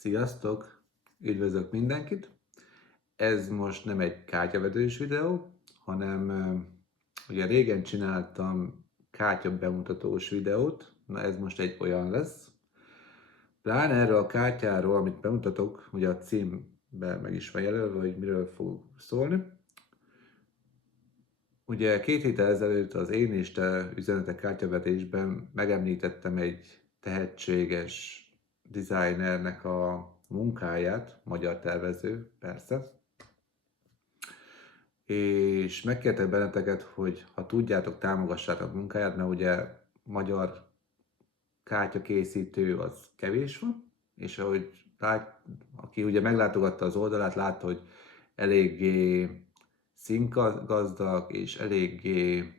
Sziasztok! Üdvözlök mindenkit! Ez most nem egy kártyavetős videó, hanem ugye régen csináltam kártya bemutatós videót, na ez most egy olyan lesz. Pláne erről a kártyáról, amit bemutatok, ugye a címben meg is van jelölve, hogy miről fog szólni. Ugye 2 héttel ezelőtt az Én és Te üzenetek kártyavetésben megemlítettem egy tehetséges designernek a munkáját, magyar tervező, persze. És megkértek benneteket, hogy ha tudjátok, támogassátok munkáját, mert ugye magyar kártyakészítő az kevés van, és ahogy aki ugye meglátogatta az oldalát, látta, hogy eléggé színgazdag és eléggé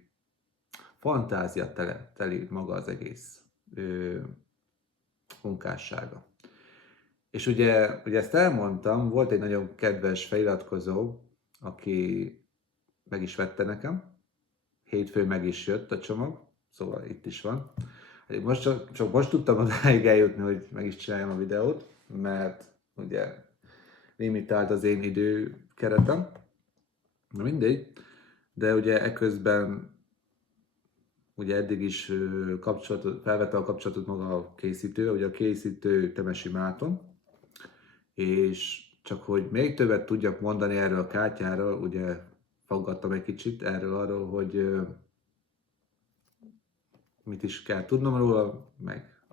fantázia teli maga az egész munkássága. És ugye ezt elmondtam, volt egy nagyon kedves feliratkozó, aki meg is vette nekem. Hétfőn meg is jött a csomag, szóval itt is van. Csak most tudtam odáig eljutni, hogy meg is csináljam a videót, mert ugye limitált az én időkeretem. Na mindegy, de ugye eközben ugye eddig is felvette a kapcsolatot maga a készítő, ugye a készítő Temesi Márton, és csak hogy még többet tudjak mondani erről a kártyáról, ugye faggattam egy kicsit arról, hogy mit is kell tudnom róla, meg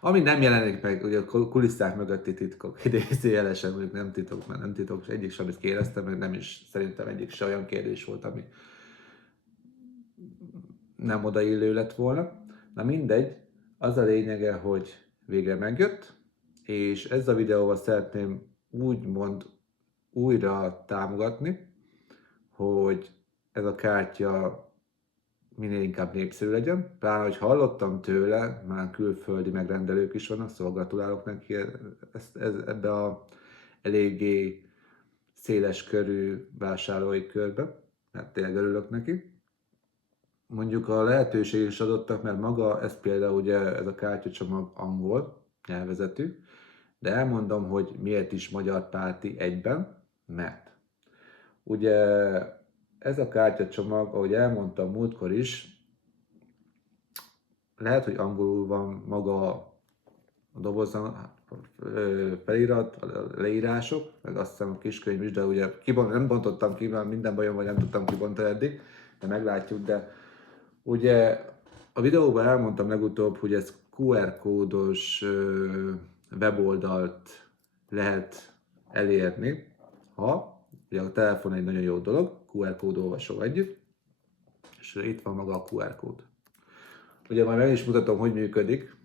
ami nem jelenik meg, ugye a kulisszák mögötti titkok, idézőjelesen, mondjuk nem titok, mert nem titok, egyik sem, amit kérdeztem, meg nem is, szerintem egyik se olyan kérdés volt, ami nem odaillő lett volna. Na mindegy, az a lényege, hogy végre megjött, és ezzel a videóval szeretném úgymond újra támogatni, hogy ez a kártya minél inkább népszerű legyen. Pláne, hogy hallottam tőle, már külföldi megrendelők is vannak, szóval gratulálok neki ebbe a eléggé széles körű vásárlói körbe, mert tényleg örülök neki. Mondjuk a lehetőség is adottak, mert maga ez például ugye ez a kártyacsomag angol nyelvezetű, de elmondom, hogy miért is magyar párti egyben, mert ugye ez a kártyacsomag, ahogy elmondtam múltkor is, lehet, hogy angolul van maga a dobozon felirat, a leírások, meg azt hiszem a kiskönyv is, de ugye nem bontottam ki, mert minden bajom, vagy nem tudtam kibontani eddig, de meglátjuk, de ugye a videóban elmondtam legutóbb, hogy ez QR kódos weboldalt lehet elérni, ha ugye a telefon egy nagyon jó dolog, QR kód olvasó együtt, és itt van maga a QR kód. Ugye majd meg is mutatom, hogy működik.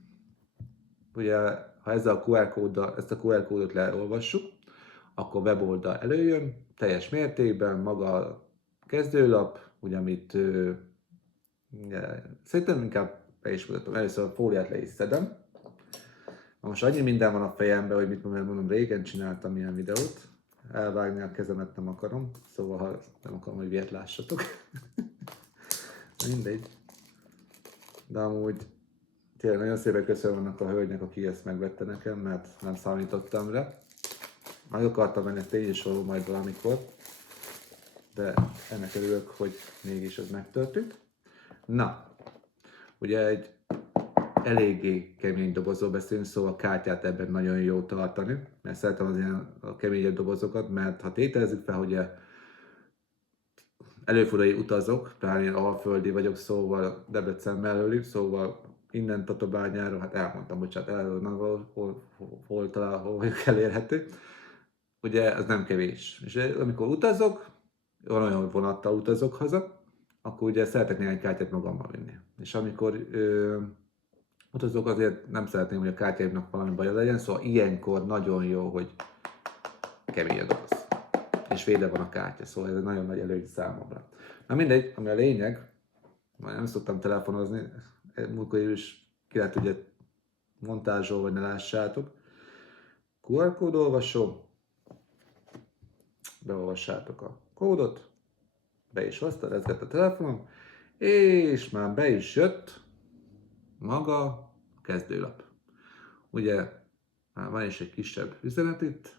Ugye, ha ezt a QR kódot leolvassuk, akkor weboldal előjön, teljes mértékben, maga a kezdőlap, ugye, amit szerintem inkább be is mutatom. Először a fóliát le is szedem. Most annyi minden van a fejemben, hogy mit mondom, régen csináltam ilyen videót. Elvágni a kezemet nem akarom, szóval ha nem akarom, hogy ilyet lássatok. Mindegy. De amúgy tényleg nagyon szépen köszönöm annak a hölgynek, aki ezt megvette nekem, mert nem számítottam rá. Meg akartam menni a ténysorról majd valamikor, de ennek örülök, hogy mégis ez megtörtént. Na, ugye egy eléggé kemény dobozról beszélünk, szóval a kártyát ebben nagyon jó tartani, mert szeretem az ilyen a keményebb dobozokat, mert ha tételezzük fel, hogy előfordul, hogy utazok, pláne én alföldi vagyok, szóval Debrecen mellőli, szóval innen Tatabányáról, hát elmondtam, bocsánat, hol található, vagyok elérhető. Ugye ez nem kevés. És amikor utazok, van olyan vonattal utazok haza, akkor ugye szeretek néhány kártyát magammal vinni. És amikor utazok, azért nem szeretném, hogy a kártyáimnak valami baja legyen, szóval ilyenkor nagyon jó, hogy kemény a doboz. És védve van a kártya, szóval ez egy nagyon nagy előny számomra. Na mindegy, ami a lényeg, majd nem szoktam telefonozni, múltkor is ki lehet ugye montázsol, vagy ne lássátok. QR kód olvasó, beolvassátok a kódot, be is hozta, rezgett a telefonom, és már be is jött maga a kezdőlap. Ugye van is egy kisebb üzenet itt.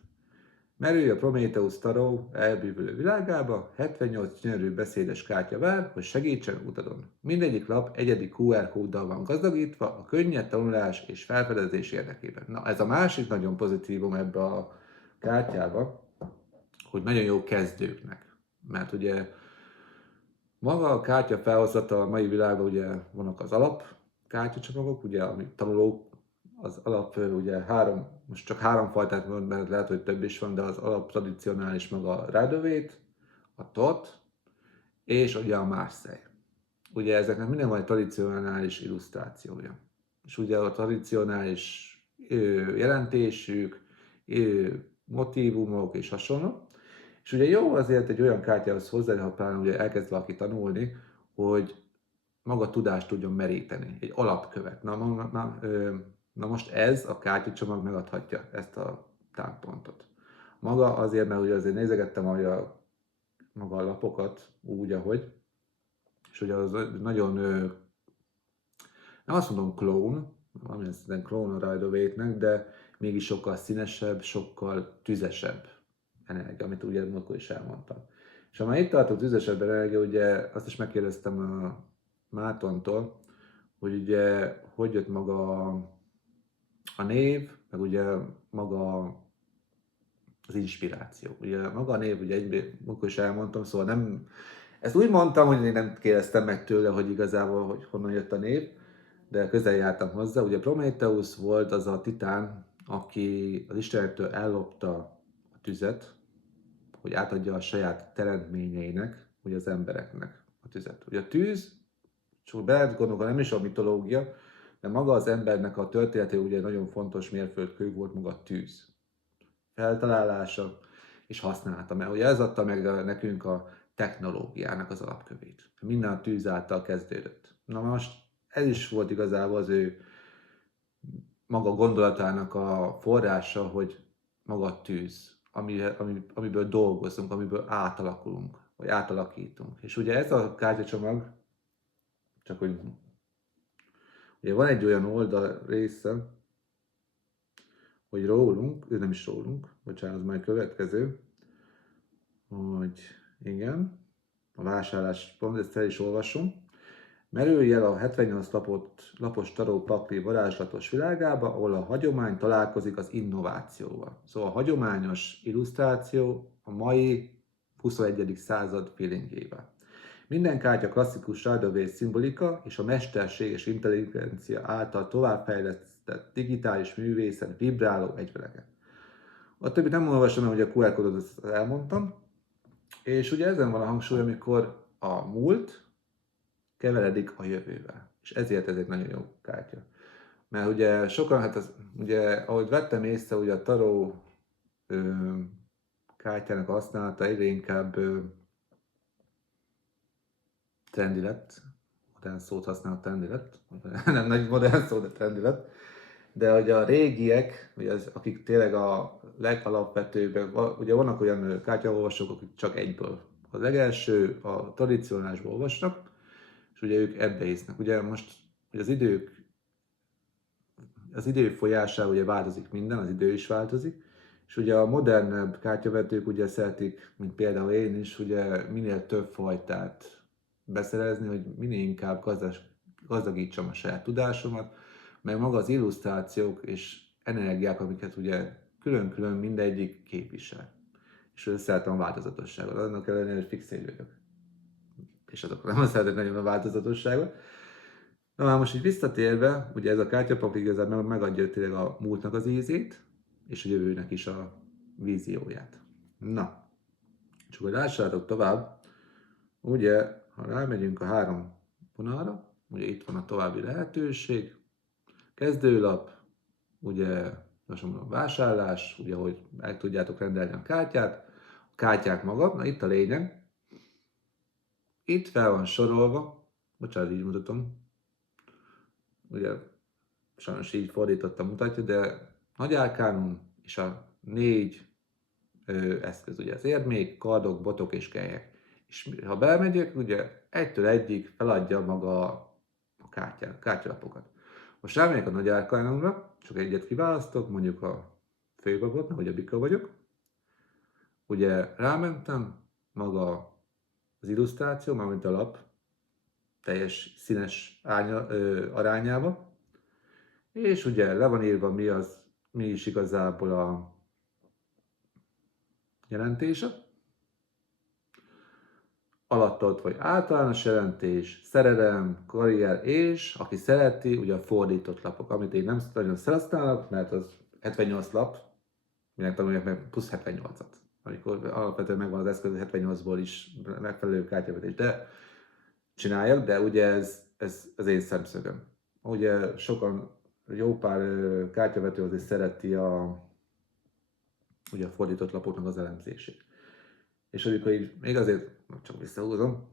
Merülj a Prometheus Tarot elbűvölő világába, 78 gyönyörű beszédes kártya vár, hogy segítsen utadon. Mindegyik lap egyedi QR kóddal van gazdagítva a könnyed tanulás és felfedezés érdekében. Na, ez a másik nagyon pozitívum ebbe a kártyába, hogy nagyon jó kezdőknek. Mert ugye maga a kártya felhozata a mai világban ugye vannak az alap kártyacsomagok, ugye ami tanulók, az alap ugye most csak három fajtát van, mert lehet, hogy több is van, de az alap tradicionális maga a Rider-Waite, a Tot, és ugye a Marseille. Ugye ezeknek minden van egy tradicionális illusztrációja. És ugye a tradicionális jelentésük, motívumok és hasonló. És ugye jó azért egy olyan kártyához hozzá, ha pláne ugye elkezd valaki tanulni, hogy maga tudást tudjon meríteni, egy alapkövet. Na most ez a kártyacsomag megadhatja ezt a támpontot. Maga azért, mert ugye azért nézegettem maga a lapokat úgy, ahogy, és ugye az nagyon, nem azt mondom klón, valamilyen szinten klón a Rider-Waite-nek, de mégis sokkal színesebb, sokkal tüzesebb energia, amit ugye múltkor is elmondtam. És ha már itt tartott tüzesebb energia, ugye azt is megkérdeztem a Mátontól, hogy ugye hogy jött maga a név, meg ugye maga az inspiráció. Ugye maga a név, ugye múltkor is elmondtam, szóval nem, ezt úgy mondtam, hogy én nem kérdeztem meg tőle, hogy igazából hogy honnan jött a név, de közel jártam hozzá. Ugye Prometheus volt az a titán, aki az Istenektől ellopta a tüzet, hogy átadja a saját teremtményeinek, ugye az embereknek a tüzet. Ugye a tűz, csak lehet gondolni, nem is a mitológia, de maga az embernek a története ugye nagyon fontos mérföldkő volt maga a tűz. Feltalálása és használata, mert ugye ez adta meg nekünk a technológiának az alapkövét. Minden a tűz által kezdődött. Na most ez is volt igazából az ő maga gondolatának a forrása, hogy maga a tűz, amiből dolgozunk, amiből átalakulunk, vagy átalakítunk. És ugye ez a kártyacsomag, csak hogy ugye van egy olyan oldal része, hogy rólunk, nem is rólunk, bocsánat, az majd következő, hogy igen, a vásárlás pont, ezt el is olvasom. Merülj el a 78 lapos tarot pakli varázslatos világába, ahol a hagyomány találkozik az innovációval. Szóval a hagyományos illusztráció a mai 21. század feelingjével. Minden kártya klasszikus Rider-Waite szimbolika és a mesterség és intelligencia által továbbfejlesztett digitális művészet vibráló egyvelege. A többit nem olvasom, mert ugye a QR kódot azt elmondtam. És ugye ezen van a hangsúly, amikor a múlt keveredik a jövővel. És ezért ez egy nagyon jó kártya. Mert ugye sokan, hát az, ugye, ahogy vettem észre, ugye a tarot kártyának használata egyre inkább trendi lett. Modern szót használok, trendi lett. Nem nagy modern szó, de trendi lett. De hogy a régiek, ugye akik tényleg a legalapvetőbb, ugye vannak olyan kártyaolvasók, akik csak egyből. A legelső, a tradicionálisból olvasnak, és ugye ők ebbe hisznek. Ugye most hogy az idő folyásával ugye változik minden, az idő is változik, és ugye a modernebb kártyavetők ugye szeretik, mint például én is, ugye minél több fajtát beszerezni, hogy minél inkább gazdagítsam a saját tudásomat, meg maga az illusztrációk és energiák, amiket ugye külön-külön mindegyik képvisel. És szeretem a változatosságot, annak ellenére, hogy fix így vagyok. És azok nem szeretek nagyon a változatosságot. Na már most így visszatérve, ugye ez a kártyapakli igazából megadja tényleg a múltnak az ízét, és a jövőnek is a vízióját. Na, csak hogy lássátok tovább, ugye, ha rámegyünk a 3 vonalra, ugye itt van a további lehetőség, kezdőlap, ugye, most mondom, vásárlás, ugye, hogy meg tudjátok rendelni a kártyát, a kártyák maga, na itt a lényeg, itt fel van sorolva, bocsánat, így mutatom, ugye, sajnos így fordítottam, mutatja, de nagy árkánum és a 4 eszköz, ugye az érmék, kardok, botok és kelyek. És ha belemegyek, ugye 1-től 1-ig feladja maga a kártyalapokat. Most rámegyek a nagy árkánumra, csak egyet kiválasztok, mondjuk a főbabot, hogy a bika vagyok. Ugye rámentem, maga az illusztráció, mármint a lap, teljes színes arányába, és ugye le van írva mi is igazából a jelentése. Alatta ott vagy általános jelentés, szerelem, karrier, és aki szereti, ugye a fordított lapok, amit én nem nagyon használok, mert az 78 lap, minek tanulják meg plusz 78-at, amikor alapvetően megvan az eszköz 78-ból is megfelelő kártyavetés, de csináljak, de ugye ez az én szemszögöm. Ugye sokan, jó pár kártyavető azért szereti ugye a fordított lapoknak az elemzését. És amikor így, még azért csak visszahúzom,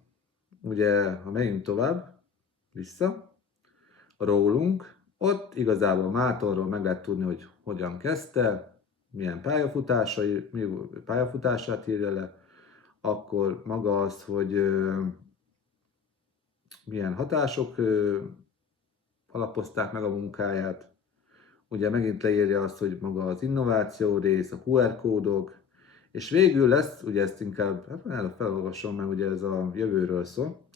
ugye ha megyünk tovább, vissza, rólunk, ott igazából Mátorról meg lehet tudni, hogy hogyan kezdte, milyen pályafutását írja le, akkor maga az, hogy milyen hatások alapozták meg a munkáját, ugye megint leírja azt, hogy maga az innováció rész, a QR kódok, és végül lesz, ugye ezt inkább felolvasom, mert ugye ez a jövőről szól.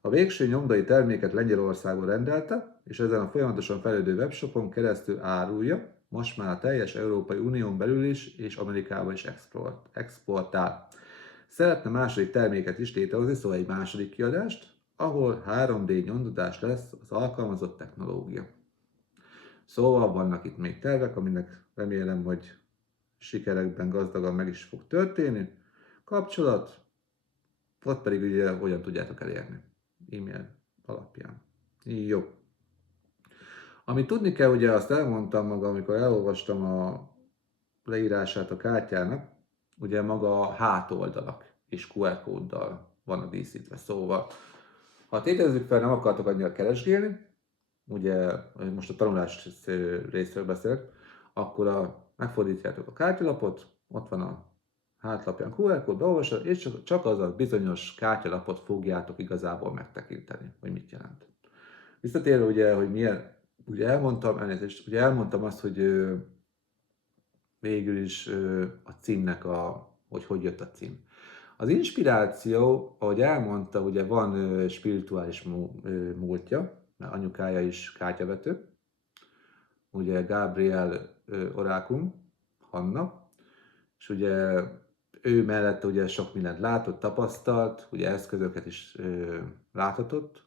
A végső nyomdai terméket Lengyelországban rendelte, és ezen a folyamatosan fejlődő webshopon keresztül árulja, most már a teljes Európai Unión belül is, és Amerikába is exportál. Szeretne második terméket is létrehozni, szóval egy második kiadást, ahol 3D nyomtatás lesz az alkalmazott technológia. Szóval vannak itt még tervek, aminek remélem, hogy sikerekben gazdagan meg is fog történni. Kapcsolat, ott pedig ugye hogyan tudjátok elérni. E-mail alapján. Jó. Amit tudni kell, ugye azt elmondtam maga, amikor elolvastam a leírását a kártyának, ugye maga a hátoldalak és QR kóddal vannak díszítve. Szóval, ha tételezzük fel, nem akartok annyira keresgélni, ugye most a tanulás részről beszélek, akkor megfordítjátok a kártyalapot, ott van a hátlapján QR kód, beolvasod, és csak az a bizonyos kártyalapot fogjátok igazából megtekinteni, hogy mit jelent. Visszatérve ugye, hogy milyen, ugye elmondtam azt, hogy végül is a címnek hogy jött a cím. Az inspiráció, ahogy elmondta, ugye van spirituális múltja, mert anyukája is kártyavető, ugye Gabriel Orákulum, Hanna, és ugye ő mellette ugye sok mindent látott, tapasztalt, ugye eszközöket is láthatott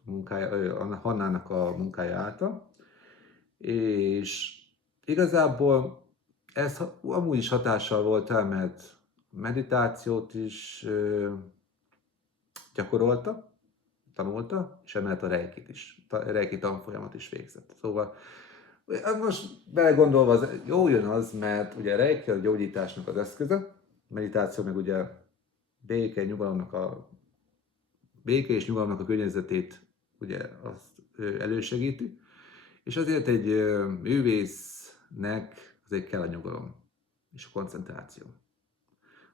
Hannának a munkája által, és igazából ez amúgy is hatással volt el, mert meditációt is gyakorolta, tanulta, és emellett a reiki tanfolyamat is végzett. Szóval most belegondolva jó jön az, mert ugye a reiki a gyógyításnak az eszköze, meditáció meg ugye béke és nyugalomnak a környezetét ugye azt elősegíti, és azért egy művésznek azért kell a nyugalom és a koncentráció.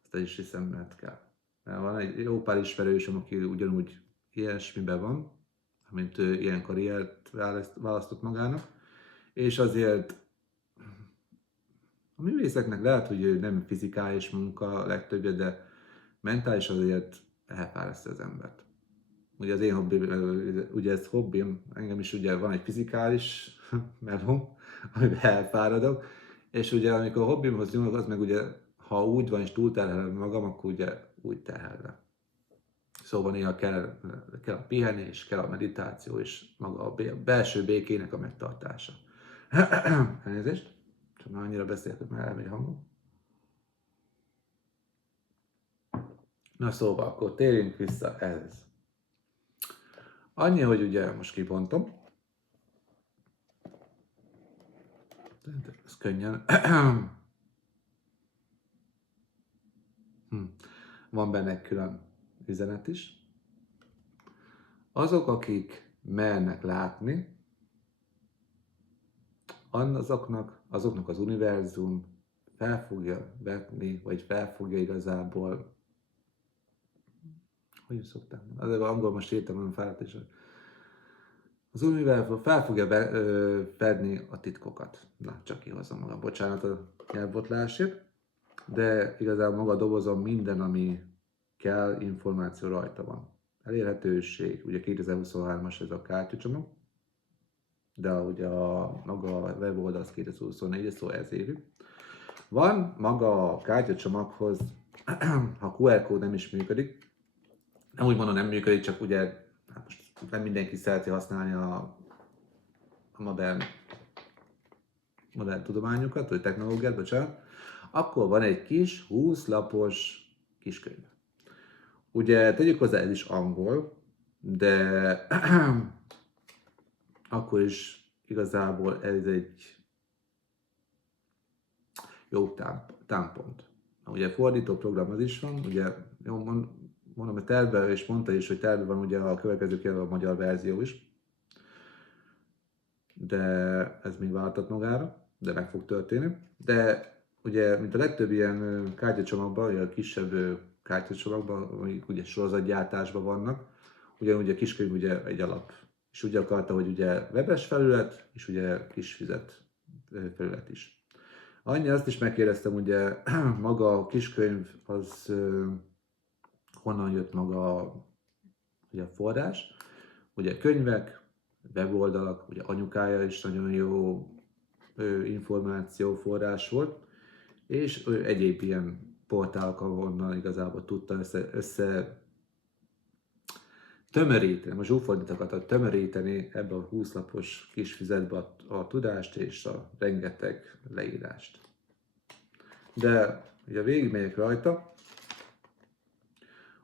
Ezt is hiszem, mert kell. Mert van egy jó pár ismerősöm, aki ugyanúgy ilyesmiben van, mint ilyen karriert választott magának, és azért a művészeknek lehet, hogy nem fizikális munka a legtöbbje, de mentális azért elfárasztja az embert. Ugye az én hobbim, ugye ez hobbim, engem is ugye van egy fizikális melóm, amiben elfáradok, és ugye amikor a hobbimhoz nyúlok, az meg ugye, ha úgy van és túlterhelem magam, akkor ugye úgy terhelve. Szóval néha kell a pihenés, kell a meditáció és maga a belső békének a megtartása. Elnézést, csak már annyira beszélek, hogy már elmegy hangom. Na szóval, akkor térjünk vissza ehhez. Annyi, hogy ugye most kibontom. Ez könnyen. Van benne egy külön üzenet is. Azok, mernek látni, azoknak az univerzum fel fogja vetni, vagy fel fogja igazából, hogy szoktam? Azért angol most írtam, nem fáradt is. Az univerzum fel fogja fedni a titkokat. Na, csak kihozom magam, bocsánat a nyelvbotlásért. De igazából maga a dobozon minden, ami kell, információ rajta van. Elérhetőség, ugye 2023-as ez a kártyacsomag, de ugye maga a weboldal az 2024, szóval ez évi. Van maga a kártyacsomaghoz, ha QR kód nem is működik, nem úgy mondom nem működik, csak ugye hát most nem mindenki szereti használni a modern tudományokat, vagy technológiát, bocsánat, akkor van egy kis 20 lapos kiskönyv. Ugye tegyük hozzá, ez is angol, de akkor is igazából ez egy jó támpont. Ugye fordító program az is van, ugye mondom, hogy tervben, és mondta is, hogy tervben van ugye a következő kiadva a magyar verzió is, de ez még váltat magára, de meg fog történni. De ugye, mint a legtöbb ilyen kártyacsomagban, vagy a kisebb kártyacsomagban, amik ugye sorozatgyártásban vannak, ugye a kiskönyv ugye egy alap. És úgy akarta, hogy ugye webes felület, és ugye kisfizet felület is. Annyi azt is megkérdeztem, ugye maga a kiskönyv az honnan jött maga ugye a forrás. Ugye könyvek, weboldalak, ugye anyukája is nagyon jó információforrás volt, és egyéb ilyen portálok, ahonnan igazából tudta össze tömöríteni, most zsúfordít akartam tömöríteni ebbe a 20 lapos kis füzetbe a tudást és a rengeteg leírást. De ugye végigmegyek rajta,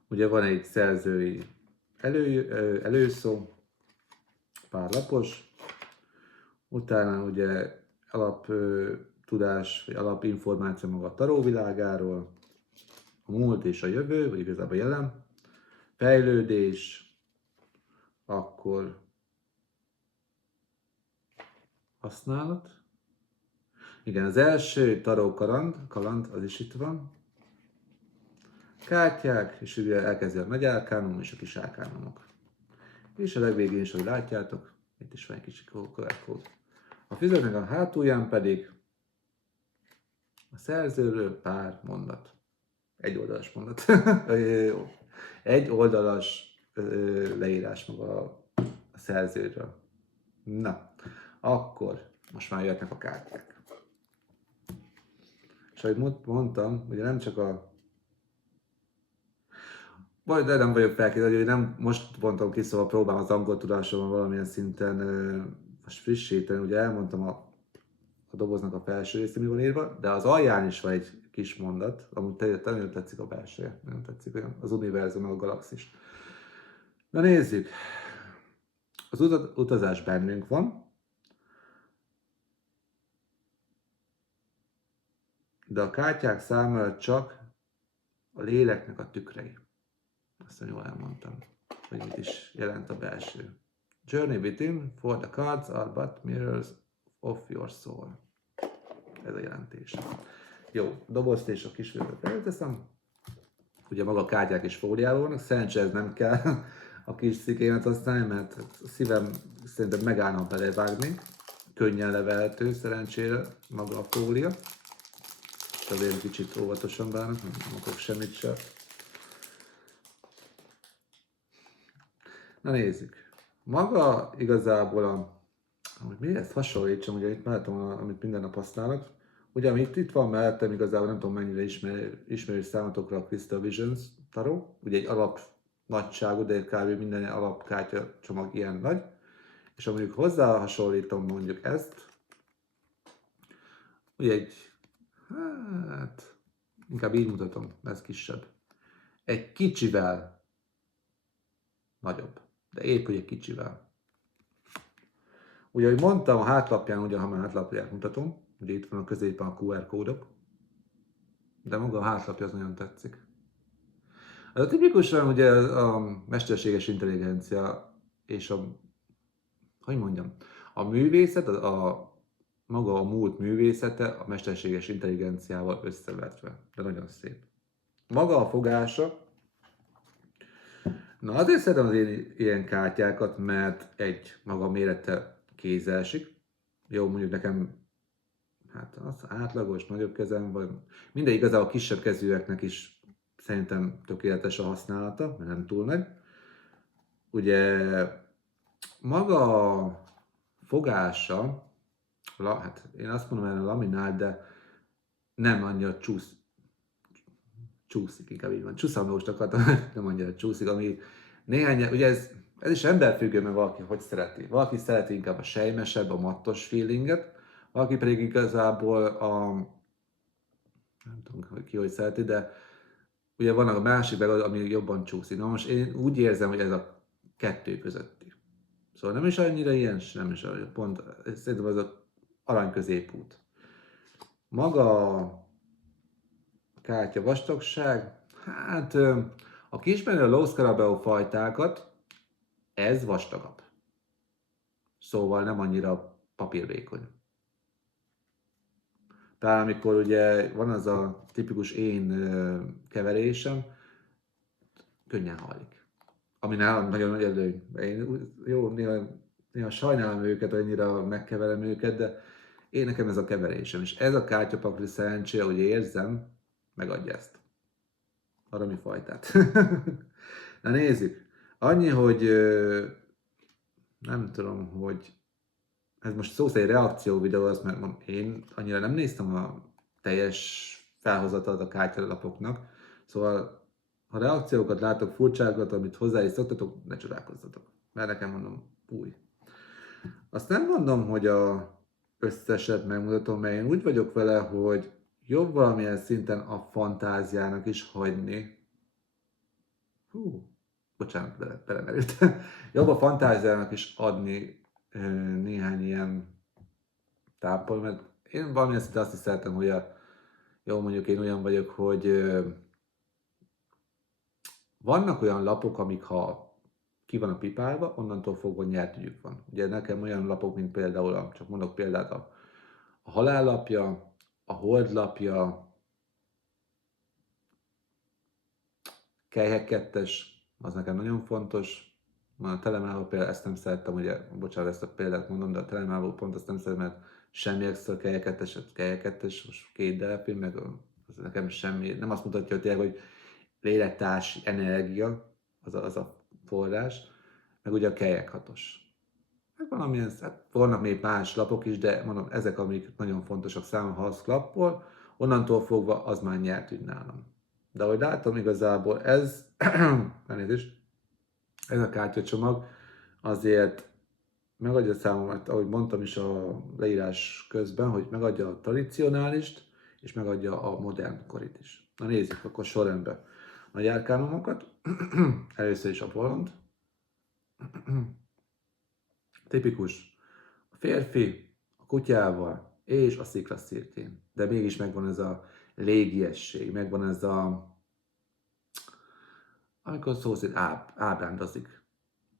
ugye van egy szerzői előszó, pár lapos, utána ugye alaptudás, vagy alapinformáció maga a taróvilágáról, a múlt és a jövő, vagy igazából a jelen, fejlődés, akkor használat. Igen, az első taró kaland, az is itt van. Kártyák, és ugye elkezdi a nagy árkánum és a kis árkánumok. És a legvégén is, ahogy látjátok, itt is van egy kicsi QR-kód. A füzetnek a hátulján pedig a szerzőről pár mondat. Egy oldalas mondat. Egy oldalas leírás maga a szerzőről. Na, akkor most már jöhetnek a kártyák. És ahogy mondtam, ugye nem csak de nem vagyok felkészülve, hogy nem most vontam ki, szóval próbálom az angol tudásommal valamilyen szinten most frissíteni. Ugye elmondtam a doboznak a felső része, mi van írva, de az alján is van egy kis mondat, amúgy nagyon tetszik a belsője, nagyon tetszik olyan, az univerzum, a galaxis. Na nézzük, az utazás bennünk van, de a kártyák számára csak a léleknek a tükrei. Azt jól elmondtam, hogy mit is jelent a belső. Journey within, for the cards are but mirrors of your soul. Ez a jelentés. Jó, dobozt és a kisfőzőt elteszem. Ugye maga a kártyák is fóliáról vannak, szerencsére ez nem kell a kis szikénet használni, mert a szívem szerintem megállna belevágni. Könnyen levelhető, szerencsére maga a fólia. Azért kicsit óvatosan bánok, nem akarok semmit sem. Na nézzük. Maga igazából hogy mi ezt hasonlítsam, ugye itt mellettem, amit minden nap használok. Ugye amit itt van mellettem, igazából nem tudom mennyire ismerős számotokra a Crystal Visions taró. Ugye egy alap nagyságú, de kb. Minden alapkártya csomag ilyen nagy. És ha mondjuk hozzá hasonlítom mondjuk ezt, ugye egy, hát inkább így mutatom, ez kisebb. Egy kicsivel nagyobb, de épp hogy egy kicsivel. Ugye, ahogy mondtam, a hátlapján, ugye, ha már hátlapját mutatom, ugye itt van a középen a QR kódok, de maga a hátlapja az nagyon tetszik. Ez a tipikusan ugye a mesterséges intelligencia és a művészet, maga a múlt művészete a mesterséges intelligenciával összevetve, de nagyon szép. Maga a fogása, Na azért szeretem az ilyen kártyákat, mert egy maga mérete kézzel esik. Jó, mondjuk nekem hát az átlagos, nagyobb kezem van. Mindegy, igazából a kisebb kezűeknek is szerintem tökéletes a használata, mert nem túl nagy. Ugye maga a fogása, hát én azt mondom erre laminált, de nem annyira csúszik, inkább így van. Csuszamlóst akartam, nem annyira csúszik, ami néhány, ugye ez is emberfüggő, mert valaki hogy szereti. Valaki szereti inkább a sejmesebb, a mattos feelinget, valaki pedig igazából nem tudom, hogy ki hogy szereti, de ugye van a másik, ami jobban csúszik. Na most én úgy érzem, hogy ez a kettő közötti. Szóval nem is annyira ilyen, nem is annyira, pont, szerintem ez az arany középút. Maga a kártya vastagság, hát a kismenő a Low Scarabeo fajtákat, ez vastagabb. Szóval nem annyira papírvékony. Tehát amikor ugye van az a tipikus én keverésem, könnyen hajlik. Ami nálam nagyon nagy előny. Én jó, néha sajnálom őket, annyira megkeverem őket, de én nekem ez a keverésem. És ez a kártyapakli szerencsére, hogy érzem, megadja ezt. Arami fajtát. Na nézzük. Annyi, hogy nem tudom, hogy ez most szó szerint reakció videó, az, mert én annyira nem néztem a teljes felhozatalt a kártyalapoknak, szóval ha reakciókat látok, furcsákat, amit hozzá is szoktatok, ne csodálkozzatok. Mert nekem mondom, új. Azt nem mondom, hogy a összeset megmutatom, mert én úgy vagyok vele, hogy jobb valamilyen szinten a fantáziának is hagyni. Bocsánat, belemerültem. Jobb a fantáziának is adni néhány ilyen támpol, mert én valamilyen szinten azt is szeretem, hogy jó, mondjuk én olyan vagyok, hogy vannak olyan lapok, amik ha ki van a pipálva, onnantól fogva nyertügyük van. Ugye nekem olyan lapok, mint például, csak mondok példát, a halállapja, a holdlapja, Kelyhek 2-es, az nekem nagyon fontos. A Telemávó például ezt nem szerettem, ugye, bocsánat, ezt a példát mondom, de a Telemávó pont azt nem szeretem, mert semmi extra Kelyhek 2-es, most 2 delfin, meg az nekem semmi, nem azt mutatja, hogy tényleg, hogy lélektársi energia, az a forrás, meg ugye a Kelyhek 6-os. Meg valamilyen, hát vannak még más lapok is, de mondom, ezek, amik nagyon fontosak számomra, ha az klappol, onnantól fogva az már nyert ügy nálam. De ahogy látom, igazából ez, elnézést, ez a kártyacsomag azért megadja számomra, ahogy mondtam is a leírás közben, hogy megadja a tradicionálist, és megadja a modern korit is. Na nézzük akkor sorrendben a járkánomokat. Először is a bolond. Tipikus. A férfi a kutyával és a sziklaszirkén. De mégis megvan ez a légiesség, megvan ez a amikor szó szerint ábrándozik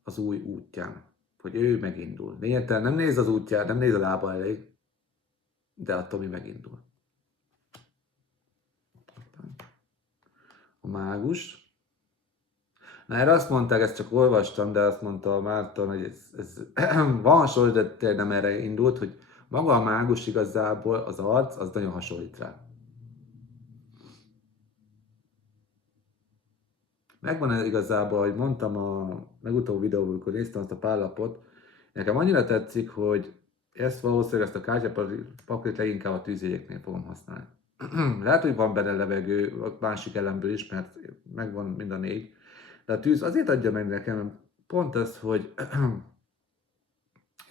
az új útján, hogy ő megindul. Lényegtelen nem néz az útján, nem néz a lába elé, de attól mi megindul. A mágus. Na erre azt mondták, ezt csak olvastam, de azt mondta a Márton, hogy ez van hasonló, de tényleg nem erre indult, hogy maga a mágus igazából az arc, az nagyon hasonlít rá. Megvan ez igazából, ahogy mondtam a legutóbbi videóban, amikor néztem azt a pár lapot, nekem annyira tetszik, hogy ezt valószínűleg ezt a kártyapaklit leginkább a tűzjegyeknél fogom használni. Lehet, hogy van benne levegő a másik elemből is, mert megvan mind a 4, de a tűz azért adja meg nekem pont ez, hogy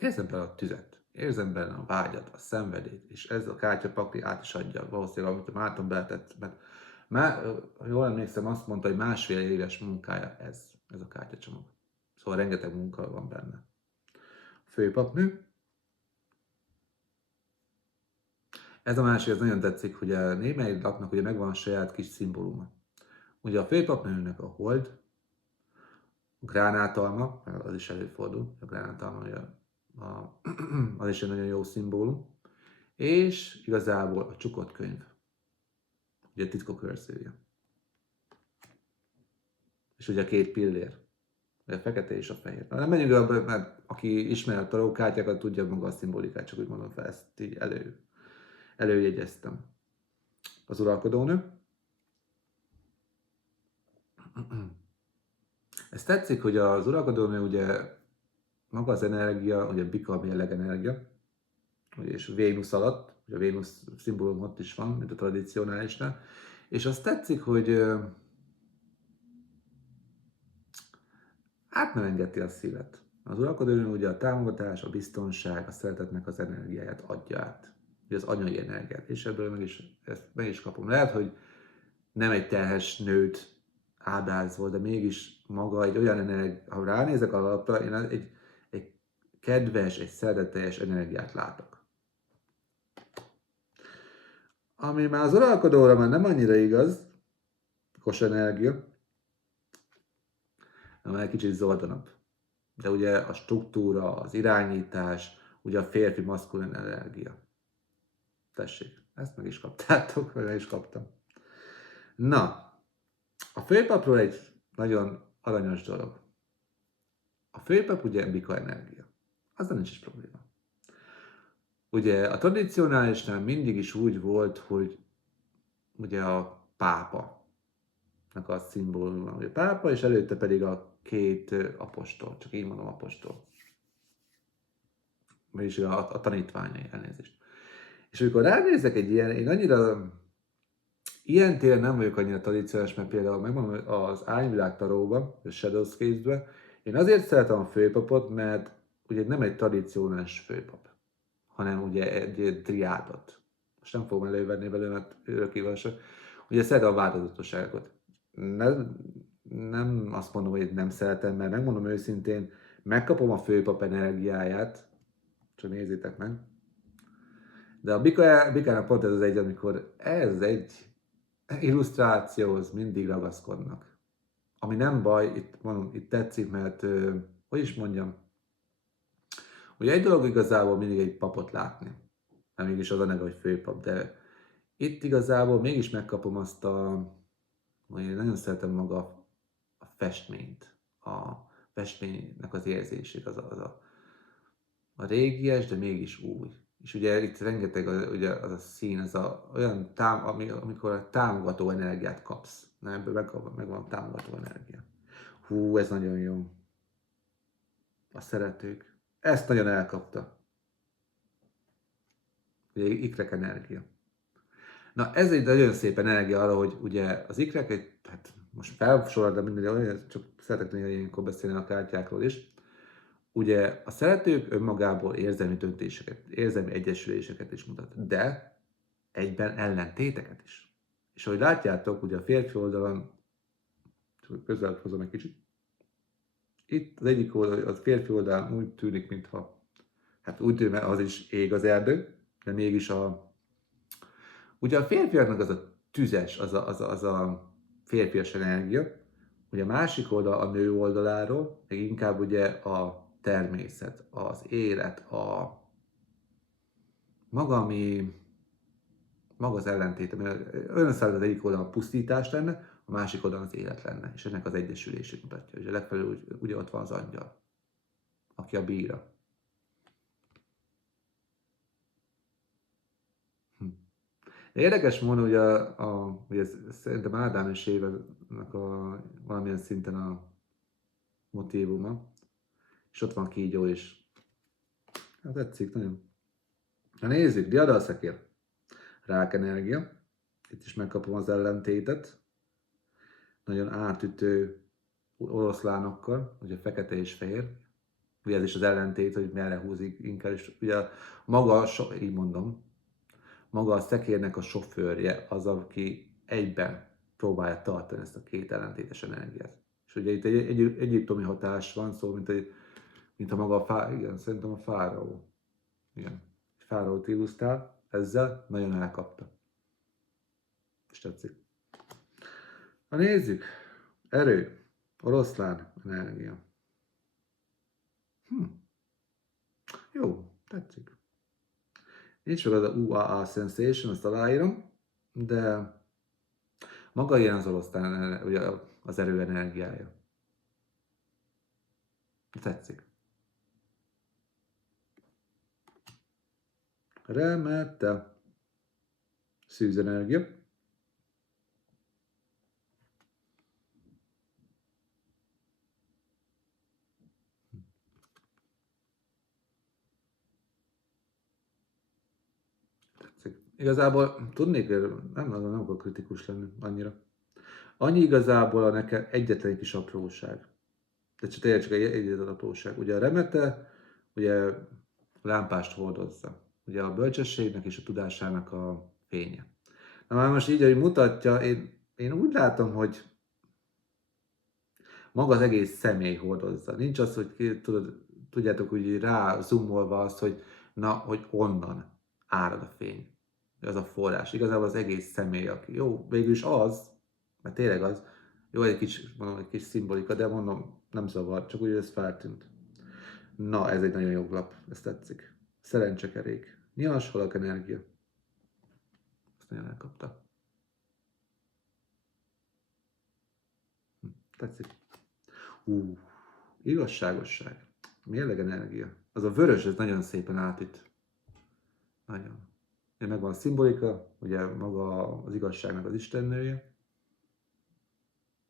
érzem benne a tüzet, érzem benne a vágyat, a szenvedélyt, és ez a kártyapakli át is adja valószínűleg, amit a Márton beletett, mert jól emlékszem, azt mondta, hogy 1,5 éves munkája ez a kártyacsomag. Szóval rengeteg munka van benne. A főpapnő. Ez a másik, ez nagyon tetszik, hogy a némely lapnak ugye megvan a saját kis szimbóluma. Ugye a főpapnőnek a hold, a gránátalma, az is előfordul, a gránátalma az is egy nagyon jó szimbólum, és igazából a csukott könyv, ugye a titkok őrzője. És ugye a 2 pillér. vagy a fekete és a fehér. Na, nem menjünk abba, mert aki ismeri a tarókártyákat, tudja maga a szimbolikát, csak úgy mondom fel, ezt így előjegyeztem. Az uralkodónő. Ez tetszik, hogy az uralkodónő ugye maga az energia, ugye bika a mérleg energia, és Vénusz alatt, ugye a Vénusz szimbólum ott is van, mint a tradicionálisnál, és azt tetszik, hogy átmelengeti a szívet. Az uralkodónő ugye a támogatás, a biztonság, a szeretetnek az energiáját adja át. Ugye az anyai energiát, és ebből ezt meg is kapom. Lehet, hogy nem egy terhes nőt ábrázol, de mégis maga egy olyan energia, ha ránézek alatta, én egy kedves, egy szereteteljes energiát látok. Ami már az uralkodóra már nem annyira igaz, kos energia, hanem egy kicsit zoldonabb. De ugye a struktúra, az irányítás, ugye a férfi maszkulin energia. Tessék, ezt meg is kaptátok, vagy meg is kaptam. Na, a főpapról egy nagyon aranyos dolog. A főpap ugye bika energia. Azzal nincs is probléma. Ugye a tradicionálisnál mindig is úgy volt, hogy ugye a pápa a szimbóluma, a pápa, és előtte pedig a két apostol, csak így mondom apostol. Vagyis a tanítványai, elnézést. És amikor ránézek egy ilyen, én annyira, ilyen téren nem vagyok annyira tradicionális, mert például megmondom, az Árnyvilág taróba, a Shadowscape-be, én azért szeretem a főpapot, mert ugye nem egy tradicionális főpap, hanem ugye egy triádot. Most nem fogom elővenni belőle, mert örökívások. Ugye szeretem a változatosságot. Nem azt mondom, hogy nem szeretem, mert megmondom őszintén, megkapom a főpap energiáját, csak nézzétek meg. De a bikának pont ez az egy, amikor ez egy illusztrációhoz mindig ragaszkodnak. Ami nem baj, itt tetszik, mert hogy is mondjam, ugye egy dolog igazából mindig egy papot látni, nem mégis az a neve, hogy főpap, de itt igazából mégis megkapom azt hogy én nagyon szeretem maga a festményt, a festménynek az érzését, a régies, de mégis új. És ugye itt rengeteg ugye az a szín, olyan amikor a támogató energiát kapsz. Na, ebből megvan a támogató energia. Hú, ez nagyon jó. A szeretők. Ezt nagyon elkapta. Ugye ikrek energia. Na, ez egy nagyon szép energia arra, hogy ugye az ikrek, hát most felsorolom, de mindegy, csak szeretek néha ilyenkor beszélni a kártyákról is. Ugye a szeretők önmagából érzelmi döntéseket, érzelmi egyesüléseket is mutat, de egyben ellentéteket is. És ahogy látjátok, ugye a férfi oldalon, csak közel hozom egy kicsit, itt az egyik oldal, a férfi oldalán úgy tűnik, mintha, hát úgy tűnik, mert az is ég az erdő, de mégis ugye a férfiaknak az a tüzes, az a férfias energia, ugye a másik oldal a nő oldaláról, meg inkább ugye a természet, az élet, maga az ellentéte, mert olyan szállít az egyik oldalon a pusztítás lenne, a másik oldalon az élet lenne, és ennek az egyesülését mutatja. És a legfelül ugye ott van az angyal, aki a bíra. Érdekes módon, ugye szerintem Ádám és Évának valamilyen szinten a motívuma, és ott van kígyó is. Hát tetszik nagyon. Na nézzük, diadalszekér. Rákenergia. Itt is megkapom az ellentétet. Nagyon átütő oroszlánokkal, ugye fekete és fehér. Ugye ez is az ellentét, hogy merre húzik inkább. És ugye így mondom, maga a szekérnek a sofőrje az, aki egyben próbálja tartani ezt a két ellentétes energiát. És ugye itt egy egyiptomi hatás van, szóval mint a maga igen, szerintem a fáraó. Igen, fáraót illusztrál, ezzel nagyon elkapta. És tetszik. Na nézzük. Erő. Oroszlán energia. Jó, tetszik. Nincs meg az a UAA sensation, azt aláírom, de maga ilyen az oroszlán, ugye az erő energiája. Tetszik. Remete. Szűz energia. Tetszik. Igazából tudnék, nem akar kritikus lenni annyira. Annyi igazából a nekem egyetlen kis apróság. De csak tényleg csak egyetlen apróság. Ugye a remete, ugye lámpást hordozza. Ugye a bölcsességnek és a tudásának a fénye. Na már most így, ahogy mutatja, én úgy látom, hogy maga az egész személy hordozza. Nincs az, hogy tudjátok úgy rá zoomolva azt, hogy na, hogy onnan árad a fény. Az a forrás. Igazából az egész személy, aki jó, végül is az, mert tényleg az, jó, egy kis szimbolika, de mondom, nem zavar, csak úgy, hogy ez feltűnt. Na, ez egy nagyon jó lap, ezt tetszik. Szerencsekerék. Nyas halak energia. Ezt nagyon elkapta. Tetszik. Igazságosság. Mérleg energia. Az a vörös, ez nagyon szépen átüt. Nagyon. Megvan a szimbolika, ugye maga az igazságnak az istennője.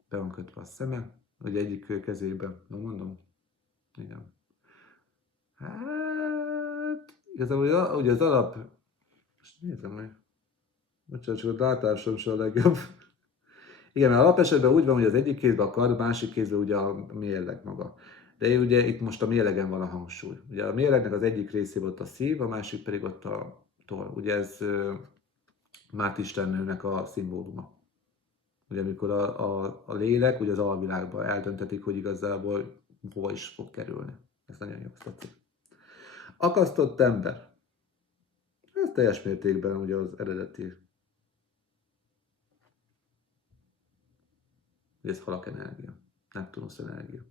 Be van kötve a szeme, ugye egyik kezében, mondom. Igen. Hát, igazából ugye az alap, most nézem meg. Bocsánat, csak a látásom sem a legjobb. Igen, mert alapesetben úgy van, hogy az egyik kézben a kard, a másik kézben ugye a mérleg maga. De ugye itt most a mérlegen van a hangsúly. Ugye a mérlegnek az egyik részében ott a szív, a másik pedig ott a toll. Ugye ez Mát istennőnek a szimbóluma. Ugye amikor a lélek ugye az alvilágban eldöntetik, hogy igazából hova is fog kerülni. Ez nagyon jó, tetszik. Akasztott ember. Ez teljes mértékben ugye az eredeti. Ez halak energia. Neptunusz energia.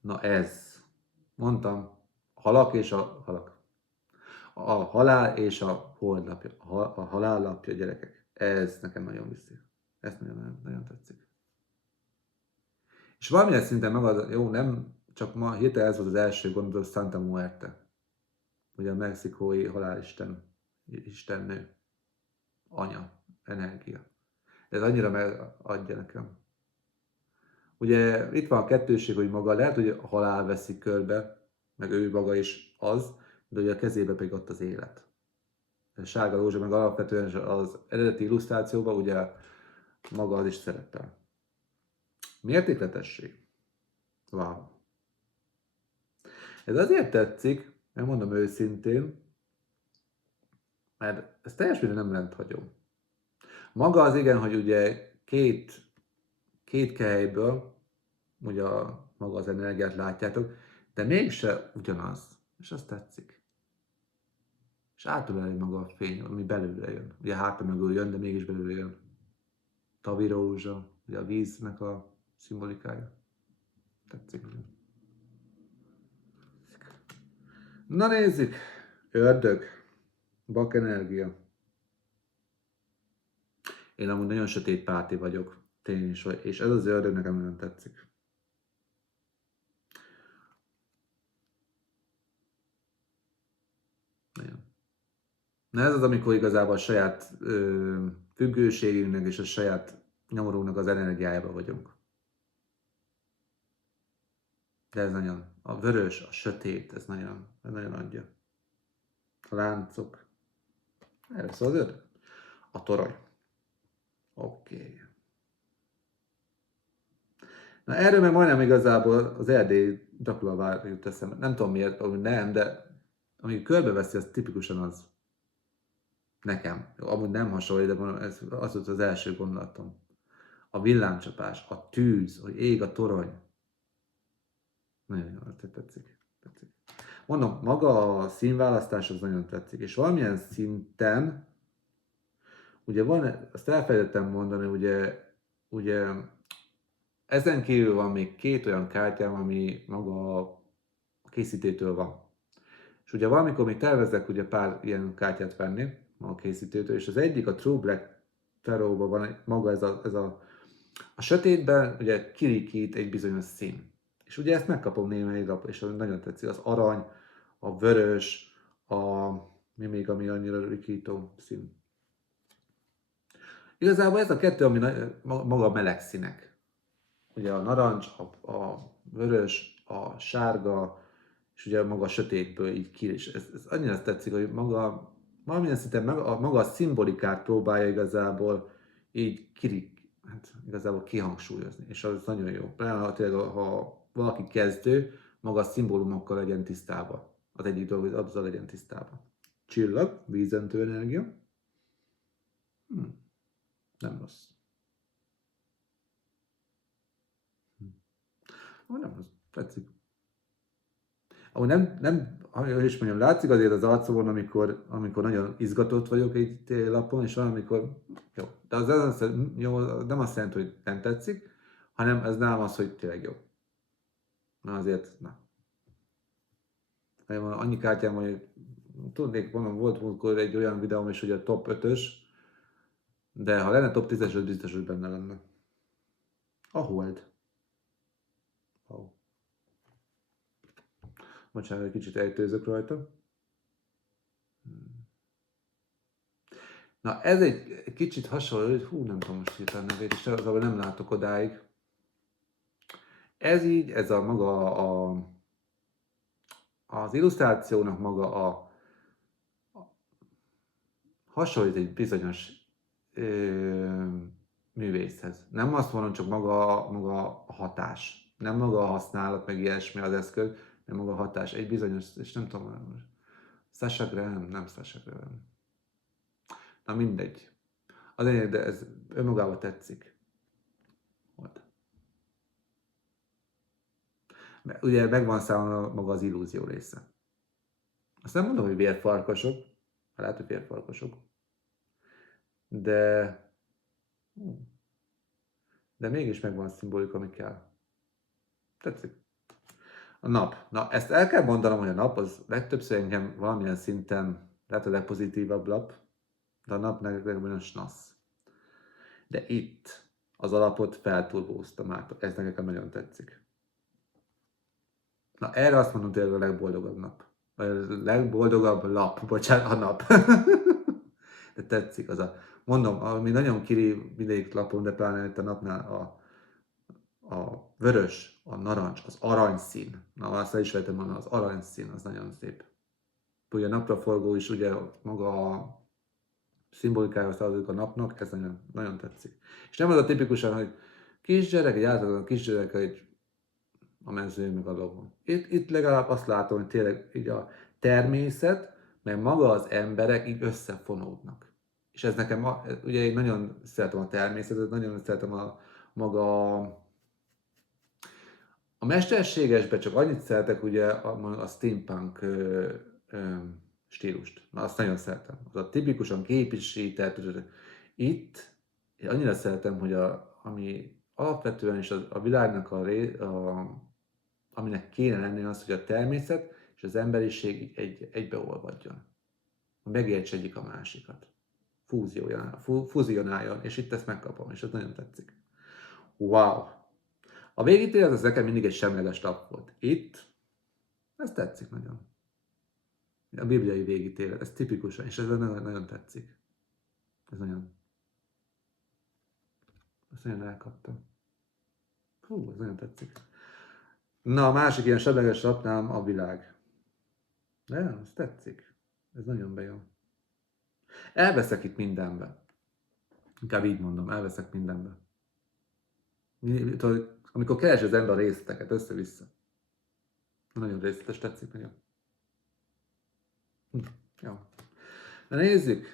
Na ez. Mondtam, halak és a halak. A halál és a holdnapja. A halállapja, gyerekek. Ez nekem nagyon viszi. Ez nagyon tetszik. És valamilyen szinten meg jó, nem csak ma, hirtelen ez volt az első gondolatom, Santa Muerte. Ugye a mexikói halálisten, istennő, anya, energia. Ez annyira megadja nekem. Ugye itt van a kettőség, hogy maga lehet, hogy a halál veszi körbe, meg ő maga is az, de ugye a kezébe pedig ott az élet. A sárga rózsa meg alapvetően az eredeti illusztrációban ugye maga az is szerepel. Mértékletesség. Wow. Ez azért tetszik, mert mondom őszintén, mert ez teljes mértékben nem rendhagyó. Maga az igen, hogy ugye két kehelyből, ugye maga az energiát látjátok, de mégse ugyanaz, és azt tetszik. És átöleli maga a fény, ami belőle jön. Ugye háta mögül jön, de mégis belőle jön. Tavirózsa, ugye a víznek a szimbolikája. Tetszik. Na nézzük! Ördög. Bak energia. Én amúgy nagyon sötét párti vagyok. Tény is, és ez az ördög nekem nagyon tetszik. Nagyon. Na ez az, amikor igazából a saját függőségünknek és a saját nyomorunknak az energiájában vagyunk. De ez nagyon, a vörös, a sötét, ez nagyon adja. A láncok. Erre szól az ördög. A torony. Oké. Na erről meg majdnem igazából az erdély Dracula jut eszembe. Nem tudom miért, hogy nem, de amíg körbeveszi, az tipikusan az. Nekem. Amúgy nem hasonlít, de ez az volt az első gondolatom. A villámcsapás, a tűz, hogy ég a torony. Nagyon jól tetszik. Mondom, maga a színválasztás az nagyon tetszik, és valamilyen szinten, ugye van, azt elfelejtettem mondani, ugye ezen kívül van még két olyan kártyám, ami maga a készítőtől van. És ugye valamikor még tervezek ugye pár ilyen kártyát venni a készítőtől, és az egyik a True Black Tarotban van maga ez a sötétben ugye kirikít egy bizonyos szín. És ugye ezt megkapom némelyik lapra, és nagyon tetszik. Az arany, a vörös, mi még, ami annyira rikító szín. Igazából ez a kettő, ami maga a meleg színek. Ugye a narancs, a vörös, a sárga, és ugye maga a sötétből így ki, és ez annyira tetszik, hogy maga, valamilyen szinten maga a szimbolikát próbálja igazából így hát igazából kihangsúlyozni, és az nagyon jó. Például, ha valaki kezdő, maga a szimbólumokkal legyen tisztában. Az egyik dolog, az legyen tisztában. Csillag, vízöntő energia. Nem rossz. Nem rossz, tetszik. Ahogy hogy is mondjam, látszik azért az arcomon, amikor nagyon izgatott vagyok egy lapon, és valamikor jó. De az jó, nem azt jelenti, hogy nem tetszik, hanem ez nem az, hogy tényleg jó. Na azért, na. Annyi kártyám, hogy tudnék, mondom, volt múltkor egy olyan videóm is, hogy a top 5-ös, de ha lenne top 10-es, az biztos, hogy benne lenne. A Hold. Oh. Bocsánat, egy kicsit ejtőzök rajta. Na, ez egy kicsit hasonló, hogy nem tudom most írtani nevét, és azonban nem látok odáig. Ez így, ez a maga az illusztrációnak maga hasonlít egy bizonyos művészhez. Nem azt mondom, csak maga a hatás. Nem maga a használat, meg ilyesmi az eszköz, hanem maga a hatás. Egy bizonyos, és nem tudom, Sasha Graham, nem Sasha Graham. Na mindegy. Az lényeg, de ez önmagában tetszik. Ugye megvan számomra maga az illúzió része. Azt nem mondom, hogy vérfarkasok, lehet, hogy vérfarkasok, de mégis megvan a szimbolika, ami kell. Tetszik. A nap. Na, ezt el kell mondanom, hogy a nap az legtöbbször engem valamilyen szinten lehet a legpozitívabb lap, de a nap nagyon snasz. De itt az alapot felturbóztam át, ez nekem nagyon tetszik. Na, erre azt mondom, tényleg a legboldogabb nap. A legboldogabb lap, bocsánat, a nap. De tetszik az mondom, ami nagyon kiri mindegyik lapon, de pláne itt a napnál a vörös, a narancs, az aranyszín. Na, azt el is vettem mondani, az aranyszín, az nagyon szép. Ugye a napraforgó is ugye maga a szimbolikához tartozik a napnak, ez nagyon, nagyon tetszik. És nem az a tipikusan, hogy kisgyerek, egy általában kisgyerek, egy a mezőn, meg a lovon. Itt legalább azt látom, hogy tényleg így a természet, meg maga az emberek így összefonódnak. És ez nekem, ugye én nagyon szeretem a természetet, nagyon szeretem maga a mesterségesben csak annyit szeretek ugye a steampunk stílust. Na, azt nagyon szeretem. Az a tipikusan gépisített. Itt én annyira szeretem, hogy ami alapvetően is a világnak aminek kéne lenni az, hogy a természet és az emberiség egybeolvadjon. Megértse a másikat. Fúzionáljon, és itt ezt megkapom, és ez nagyon tetszik. Wow! A végítélet az nekem mindig egy semleges lap volt. Itt, ez tetszik nagyon. A bibliai végítélet, ez tipikusan, és ez nagyon, nagyon tetszik. Ez nagyon... Ezt nagyon elkaptam. Hú, ez nagyon tetszik. Na, a másik ilyen semleges lapnám a világ. De ez tetszik. Ez nagyon bejön. Elveszek itt mindenbe. Inkább így mondom, elveszek mindenbe. Amikor keresed az ember a részleteket, össze-vissza. Nagyon részletes, tetszik nagyon. Jó. Na nézzük.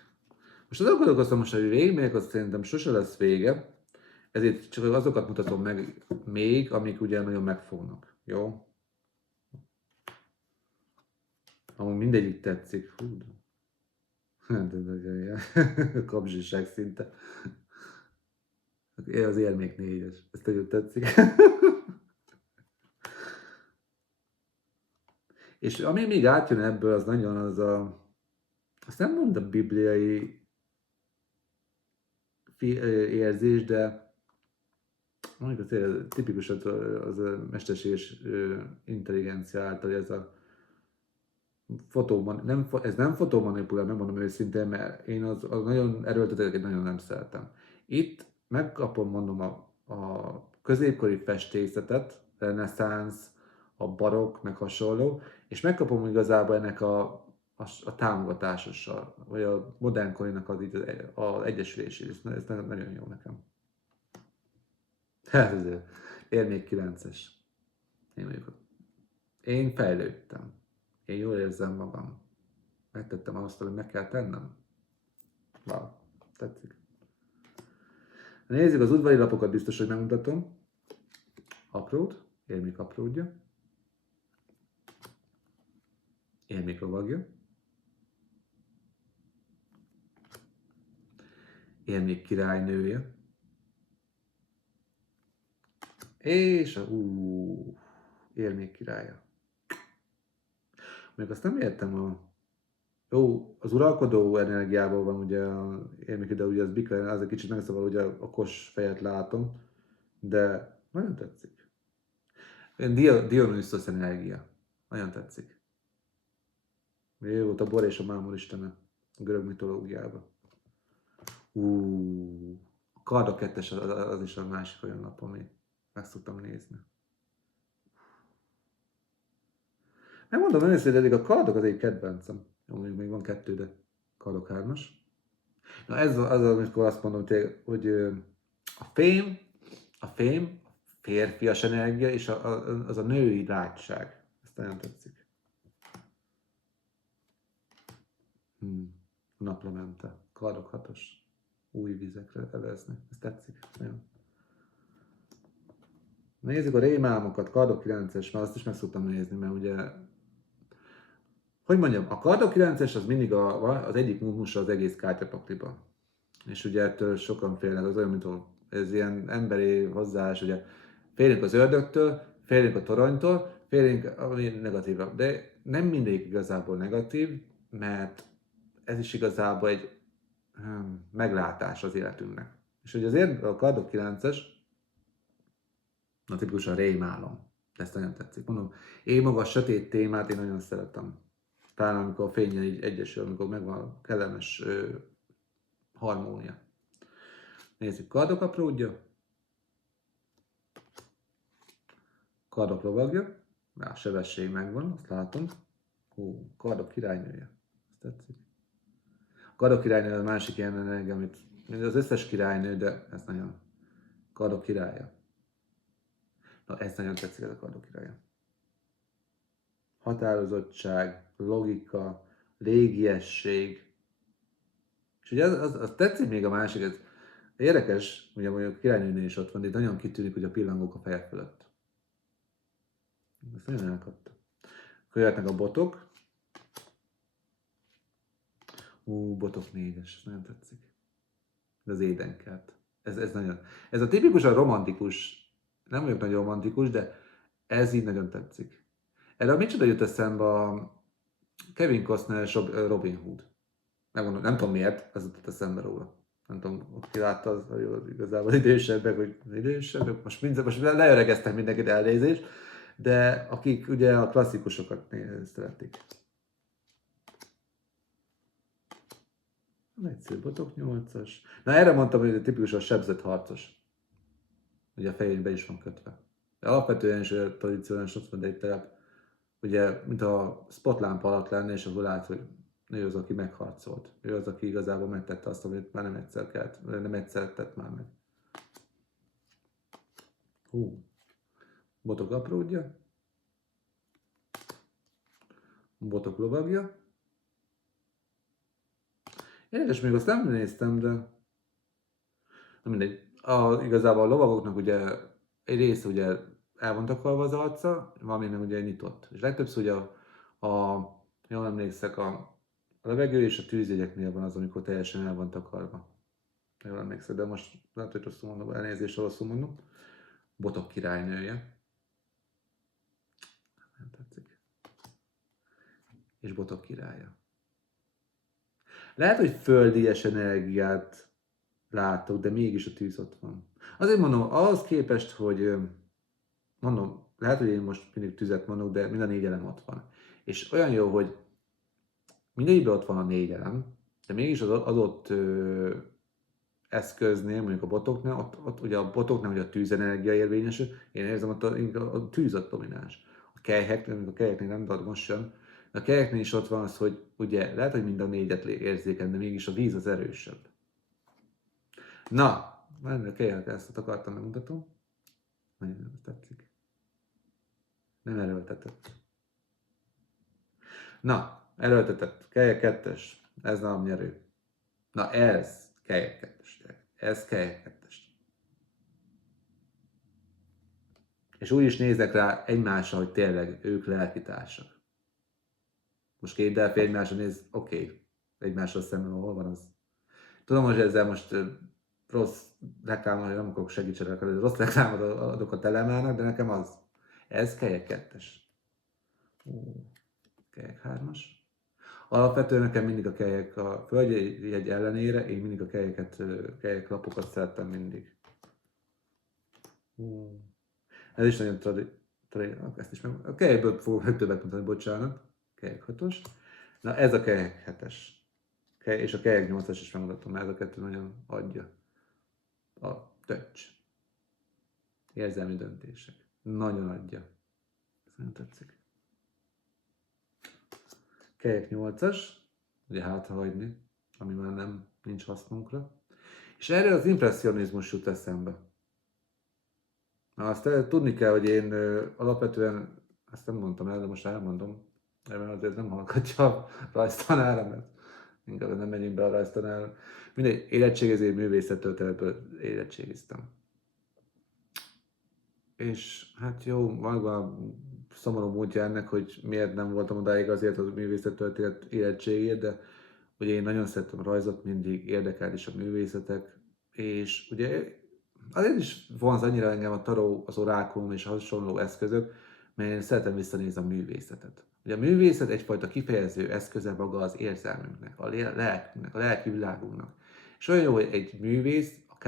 Most azon gondolkoztam most, hogy végigmegyek, azt szerintem sose lesz vége. Ezért csak azokat mutatom meg még, amik ugye nagyon megfognak. Jó? Amúgy mindegyik tetszik. Hú, kapzsiság szinte. Az érmék 4-es. Ez nagyon tetszik. És ami még átjön ebből, az nagyon azt nem mondom a bibliai érzés, de mondjuk tényleg tipikus az a mesterséges intelligencia által ez a ez nem fotómanipulál, nem mondom őszintén, mert én az nagyon erőlteteket nagyon nem szeretem. Itt megkapom, mondom, a középkori festészetet, reneszánsz, a barokk, meg hasonló, és megkapom igazából ennek a támogatásossal, vagy a modernkorinak az egyesülését. Ez nagyon jó nekem. Hát azért, ér még 9-es. Én fejlődtem. Én jól érzem magam. Megtettem azt, amit meg kell tennem. Wow, tetszik. Nézzük az udvari lapokat, biztos, hogy megmutatom. Aprót, érmék apródja. Érmék lovagja. Érmék királynője. És érmék királya. Még azt nem értem Jó, az uralkodó energiából van ugye a érmék ide, ugye az bika, az egy kicsit megszavar, ugye a kos fejet látom, de nagyon tetszik. Dionysos energia. Nagyon tetszik. Jó volt a bor és a mámor istene a görög mitológiában. A Karda 2-es az is a másik olyan nap, ami meg szoktam nézni. Megmondom először, hogy eddig a Kardok az egy kedvencem. Jó, mondjuk még van 2, de Kardok 3-as. Na ez az, amikor azt mondom, hogy a fém, férfias energia, és az a női látság. Ezt nagyon tetszik. Naplemente. Kardok 6-os. Új vizekre evezni. Ez tetszik. Nagyon. Nézzük a rémálmokat. Kardok 9-es, mert azt is meg szoktam nézni, mert ugye hogy mondjam, a Kardok 9-es az mindig az egyik musa az egész kártyapakliban. És ugye ettől sokan félnek, az olyan, mint ez ilyen emberi hozzáállás, ugye félünk az ördögtől, félünk a toronytól, félünk ami negatívabb. De nem mindig igazából negatív, mert ez is igazából egy meglátás az életünknek. És ugye azért a Kardok 9-es, tipikusan rémálom. Ezt nagyon tetszik. Mondom, én maga a sötét témát én nagyon szeretem. Talán amikor a fényen így egyesül, amikor megvan a kellemes harmónia. Nézzük, Kardok apródja. Kardok lovagja. A sebesség megvan, azt látom. Kardok királynője. Ezt tetszik. A Kardok királynő a másik ilyen energia, amit az összes királynő, de ez nagyon Kardok királya. Na, ez nagyon tetszik, ez a Kardok királya. Határozottság, logika, légiesség. És ugye az tetszik még a másik, ez érdekes, ugye mondjuk a királynőnél is ott van, de nagyon kitűnik, hogy a pillangók a feje fölött. Ezt nagyon elkapta. Akkor jöhetnek a botok. Botok 4-es, ez nagyon tetszik. Ez az édenkert. Ez nagyon. Ez a tipikusan romantikus, nem vagyok nagyon romantikus, de ez így nagyon tetszik. Erre micsoda jut eszembe a Kevin Costner és Robin Hood. Megmondom, nem tudom miért, ez jutott eszembe róla. Nem tudom, ki látta az igazából idősebbek, hogy idősebbek, most leöregeztem mindenkit, elnézést, de akik ugye a klasszikusokat szeretik. Egyszerű botok 8-as. Na erre mondtam, hogy tipikus a sebzett harcos. Ugye a fejébe is van kötve. De alapvetően is tradíciósan ott van, de egy telep, ugye, mint a spotlámpa alatt lenne, és akkor lát, hogy ő az, aki megharcolt. Ő az, aki igazából megtette azt, amit már nem egyszer tett már meg. Botok apródja. Botok lovagja. Érdekes, még azt nem néztem, de nem mindegy. Igazából a lovagoknak ugye egy része ugye el van takarva az arca, valaminek ugye nyitott. És legtöbbször ugye jól emlékszek, a levegő és a tűzjegyeknél van az, amikor teljesen el van takarva. Jól emlékszek, de most lehet, hogy rosszul mondom, elnézést, rosszul mondom. Botok királynője. Nem tetszik. És botok királya. Lehet, hogy földies energiát látok, de mégis a tűz ott van. Azért mondom, ahhoz képest, hogy mondom, lehet, hogy én most mindig tüzet mondok, de mind a 4 elem ott van. És olyan jó, hogy mindegyikben ott van a 4 elem, de mégis az adott eszköznél, mondjuk a botoknál, ott ugye a botoknál ugye a tűzenergia érvényesül, én érzem, ott a tűz a domináns. A kelyheknél nem, de most sem. De a kelyheknél is ott van az, hogy ugye lehet, hogy mind a 4-et érzékelem, de mégis a víz az erősebb. Na, a kelyhek, ezt akartam, megmutatom. Nagyon tetszik. Nem erőltetett. Na, erőltetett. Kelyek 2-es. Ez nálam nyerő. Na ez kelyek 2-es. Ez kelyek 2-es. És úgy is néznek rá egymásra, hogy tényleg ők lelkitársak. Most két delfi egymásra néz, oké. Egymásra szemben, hol van az? Tudom, hogy ezzel most rossz reklámot, nem akarok segítsenek, rossz reklámot adok a Telemának, de nekem az. Ez kelyek 2-es. Kelyek 3-as. Alapvetően nekem mindig a kelyek, a földjegy ellenére, én mindig a kelyek lapokat szerettem mindig. Ez is nagyon ezt is meg. A kelyekből fogok többet mondani, bocsánat. Kelyek 6-os. Na ez a kelyek 7-es. És a kelyek 8-as is megmutatom, mert ez a kettő nagyon adja. A touch. Érzelmi döntések. Nagyon adja. Ez nagyon tetszik. Kelyek 8-as. Ugye hátra hagyni, ami már nincs hasznunkra. És erre az impresszionizmus jut eszembe. Na azt tudni kell, hogy én alapvetően, ezt nem mondtam el, de most elmondom, mert azért nem hallgatja a rajztanára, mert inkább nem menjünk be a rajztanára. Mindegy, érettségiző művészettörténetből érettségiztem. És hát jó, valóban szomorú múltja ennek, hogy miért nem voltam odáig azért az művészettörténet érettségért, de ugye én nagyon szerettem a rajzot, mindig érdekelt is a művészetek, és ugye azért is vonz annyira engem a taró, az orákulum és a hasonló eszközök, mert én szeretem visszanézni a művészetet. Ugye a művészet egyfajta kifejező eszköze maga az érzelmünknek, a lelkünknek, a lelki világunknak. És olyan jó, hogy egy művész, a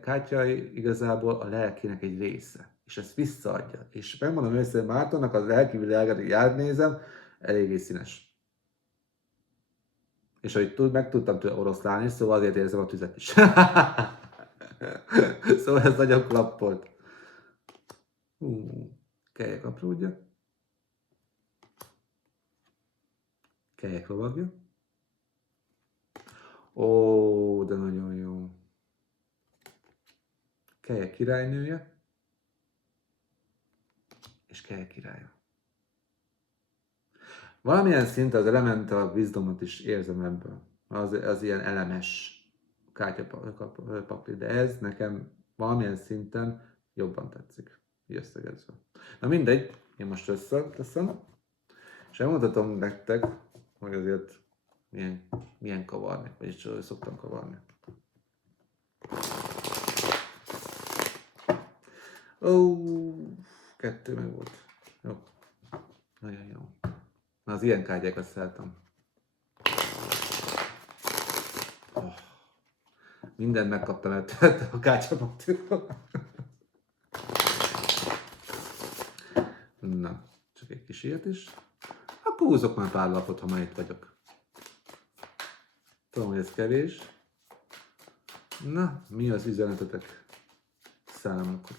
kártyái igazából a lelkének egy része. És ezt visszaadja. És megmondom őszintén, Mártonnak a lelki világát, hogy átnézem, eléggé színes. És ahogy meg tudtam tőle oroszlálni, szóval azért érzem a tüzet is. Szóval ez nagyon klappolt. Kelyek apródja. Kelyek lovagja. Ó, de nagyon jó. Kelyek királynője. És kelyek királya. Valamilyen szinte az Elemental Wisdomot is érzem ebből. Az ilyen elemes kártyapapír, de ez nekem valamilyen szinten jobban tetszik, így összegezve. Na mindegy, én most összeteszem, és elmutatom nektek, hogy azért milyen kavarni, vagyis szoktam kavarni. Kettő meg volt. Jó. Nagyon jó. Na, az ilyen kártyákat szeretem. Mindent megkaptam ettől a kártyapaktól. Na, csak egy kis ilyet is. Akkor húzok már pár lapot, ha már itt vagyok. Tudom, hogy ez kevés. Na, mi az üzenetetek számukra?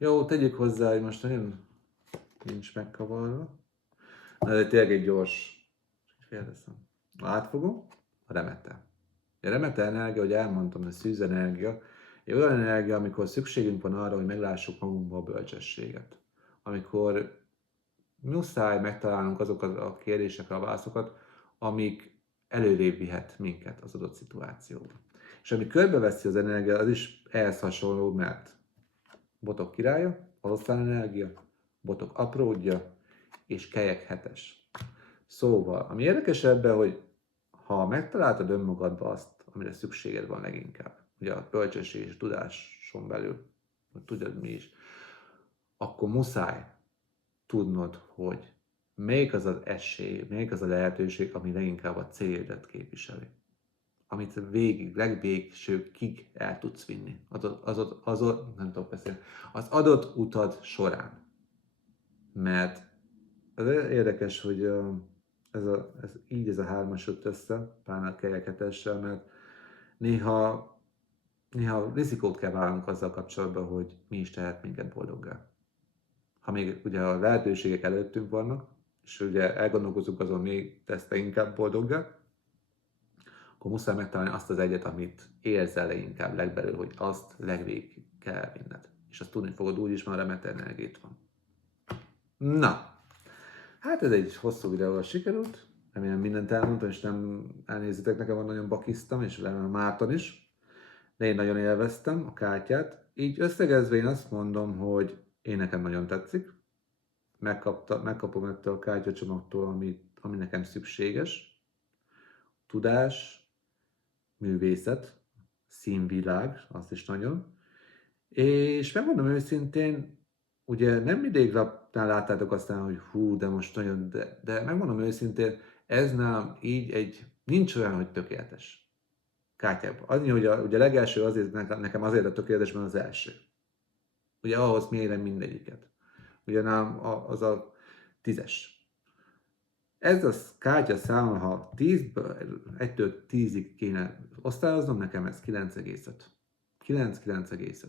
Jó, tegyük hozzá, hogy most nagyon nincs megkavarva. Na, de tényleg egy gyors. Félteszem. Átfogom. A remete. A remete energia, hogy elmondtam, a szűz energia, egy olyan energia, amikor szükségünk van arra, hogy meglássuk magunkba a bölcsességet. Amikor muszáj megtalálnunk azokat a kérdésekre a válaszokat, amik előrébb vihet minket az adott szituációban. És ami körbeveszi az energia, az is ehhez hasonló, mert botok királya, oroszlán energia, botok apródja, és kelyek 7-es. Szóval, ami érdekes ebben, hogy ha megtaláltad önmagadba azt, amire szükséged van leginkább, ugye a bölcsesség és tudáson belül, hogy tudod mi is, akkor muszáj tudnod, hogy melyik az az esély, melyik az a lehetőség, ami leginkább a célodat képviseli. Amit legvégsőkig el tudsz vinni. Nem tudok beszélni. Az adott utad során. Mert ez érdekes, hogy ez a hármas jött össze, pláne a kelyeketessel, mert néha rizikót kell vállalnunk azzal kapcsolatban, hogy mi is tehet minket boldoggá. Ha még ugye a lehetőségek előttünk vannak, és ugye elgondolkozunk azon, mi tesz inkább boldoggá, akkor muszáj megtalálni azt az egyet, amit érzel leginkább legbelül, hogy azt legvégig kell vinned. És azt tudni fogod úgy is, mert remet energiát van. Na, hát ez egy hosszú videóval sikerült. Remélem mindent elmondtam, és nem elnézitek, nekem van nagyon bakiztam, és a Márton is. De én nagyon élveztem a kártyát. Így összegezve én azt mondom, hogy én nekem nagyon tetszik. Megkapom ettől a kártyacsomagtól, ami nekem szükséges. Tudás, művészet, színvilág, azt is nagyon. És megmondom őszintén, ugye nem mindig lapnál láttátok aztán, hogy hú, de most nagyon, de megmondom őszintén, ez nálam így nincs olyan, hogy tökéletes kártyában. Annyi, hogy ugye a legelső azért, nekem azért a tökéletes, mert az első. Ugye ahhoz mérem mindegyiket. Ugye nálam az a 10-es. Ez a kártya száma, ha 1-től 10-ig kéne osztályoznom, nekem ez 9,5. 9,5.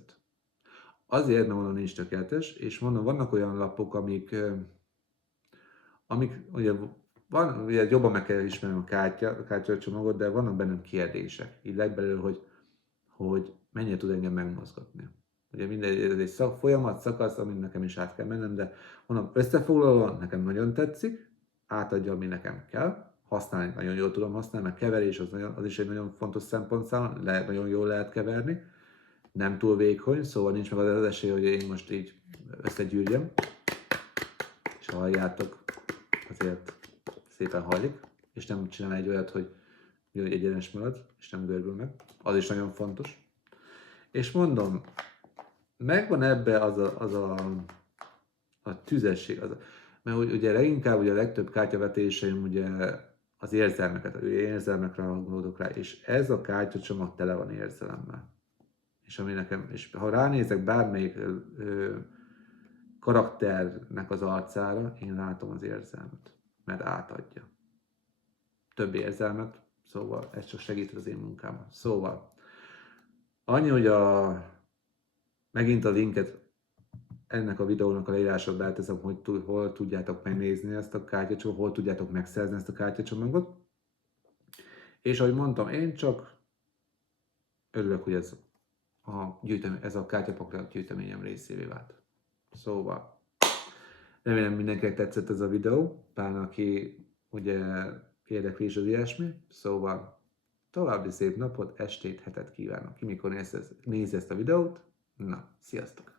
Azért, mert mondom, nincs tökéletes, és mondom, vannak olyan lapok, amik ugye jobban meg kell ismernem a kártyacsomagot, de vannak bennem kérdések. Így legbelül, hogy mennyire tud engem megmozgatni. Ugye ez egy folyamat, szakasz, amit nekem is át kell mennem, de mondom, összefoglalóan nekem nagyon tetszik, átadja, ami nekem kell, használni, nagyon jól tudom használni, mert keverés az is egy nagyon fontos szempont számomra, nagyon jól lehet keverni, nem túl vékony, szóval nincs meg az esély, hogy én most így összegyűrjem, és halljátok, azért szépen hallik, és nem csinál egy olyat, hogy egyenes marad, és nem görbül meg, az is nagyon fontos. És mondom, megvan ebbe az a tüzesség, mert ugye leginkább ugye a legtöbb kártyavetéseim ugye az érzelmekre hangolódok rá, és ez a kártyacsomag tele van érzelemmel. És ha ránézek bármelyik karakternek az arcára, én látom az érzelmet, mert átadja. Több érzelmet, szóval ez csak segít az én munkámon. Szóval, annyi, hogy megint a linket ennek a videónak a leírásba beteszem, hogy hol tudjátok megnézni ezt a kártyacsomagot, hol tudjátok megszerzni ezt a kártyacsomagot. És ahogy mondtam, én csak örülök, hogy ez a kártyapaklat gyűjteményem részévé vált. Szóval, remélem mindenkinek tetszett ez a videó, pláne aki ugye érdekli is az ilyesmi. Szóval további szép napot, estét, hetet kívánok. Ki mikor néz ezt a videót? Na, sziasztok!